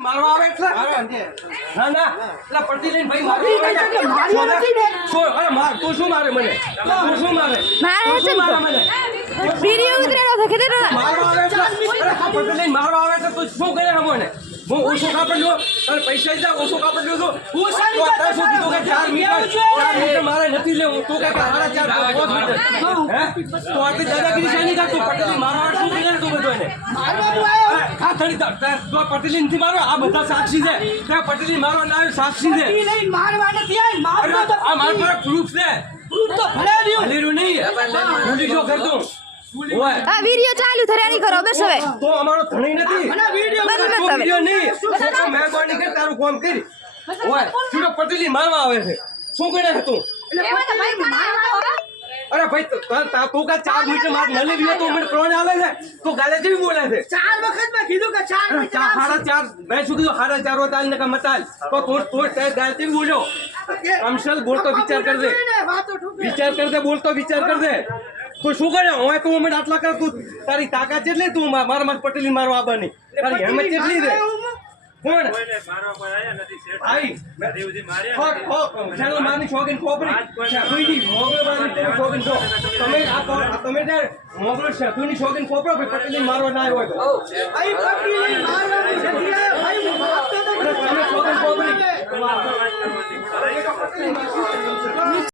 મારવા આવે એટલે ના ના. એટલે પડતી લઈને ભાઈ મારવા આવે છે. માર્યો નથી ને. શું? અરે માર તું શું મારે મને? તું શું મારે? મારે શું મારે મને? વીડિયો ઉતરેલો છે કીધું મારવા આવે એટલે અરે પડતી લઈને મારવા આવે છે તું શું કરે મને હું ઓછો કાપડ લ્યો અને પૈસા લીધા ઓછો કાપડ લ્યો છું. હું તો સારી અત્યારે શું કીધું કે ચાર મીટર ચાર મીટર મારે નથી લેવું. તું કે સાડા ચાર પાંચ મીટર. તો આટલી દાદાગીરી શાની કરતું? પટેલી મારવા શું કરે તું બધો એને? મારવાનું આવ્યો. અરે, આ થડી તા- તા- તો પટેલી નથી મારો આ બધા સાક્ષી છે ત્યાં પટેલી મારવા ના આવ્યો સાક્ષી છે ઈ લઈને મારવા નથી આવી. અરે મારતો તો આ મારા પર પ્રૂફ છે proof તો ભલે રહ્યું. ભલેરું નહીં ભૂલી જો કરતું ઓય આ વીડિયો ચાલુ થરાણી કરો બસ હવે તો અમારો ધણી નથી મને વીડિયો બરાબર તો તમે. વીડિયો નહીં તો મહેરબાની કરી તારું કામ કરી ઓય શું તો પટેલી મારવા આવે છે શું કરે છે તું અરે ભાઈ ત- ત- ત- તું કા ચાર મીટર માર ન લેવી હોય તો મને પ્રોણ આવે છે તું ગાલે જેવી બોલે છે ચાર સાડા ચાર મેં શું કીધું? સાડા ચાર હોતા ને કા મતાલ. તો તું તું ગાલે જેવી બોલ્યો? કમશલ બોલતો વિચાર કર દે વિચાર કર દે બોલતો વિચાર કર દે તું શું કરે? હું તું મને આટલા કર તું તારી તાકાત જેટલી તું મારા માર પટેલી મારવા આવવાની તારી હેમત કેટલી છે કોણ આઈ ફોક ફોક ચાલો મારી શોખીન ખોપરી શેઠુઈની મોગલો મારી શોખીન છો તમે આ તમે ત્યાં મોગલો શેઠુઈની શોખીન ખોપરો કે પટેલી મારવા ના આવ્યો તો ભાઈ પકડી લઈને મારવાનું છે. ભાઈ મારતો તો તમે શોખીન ખોપરી નથી.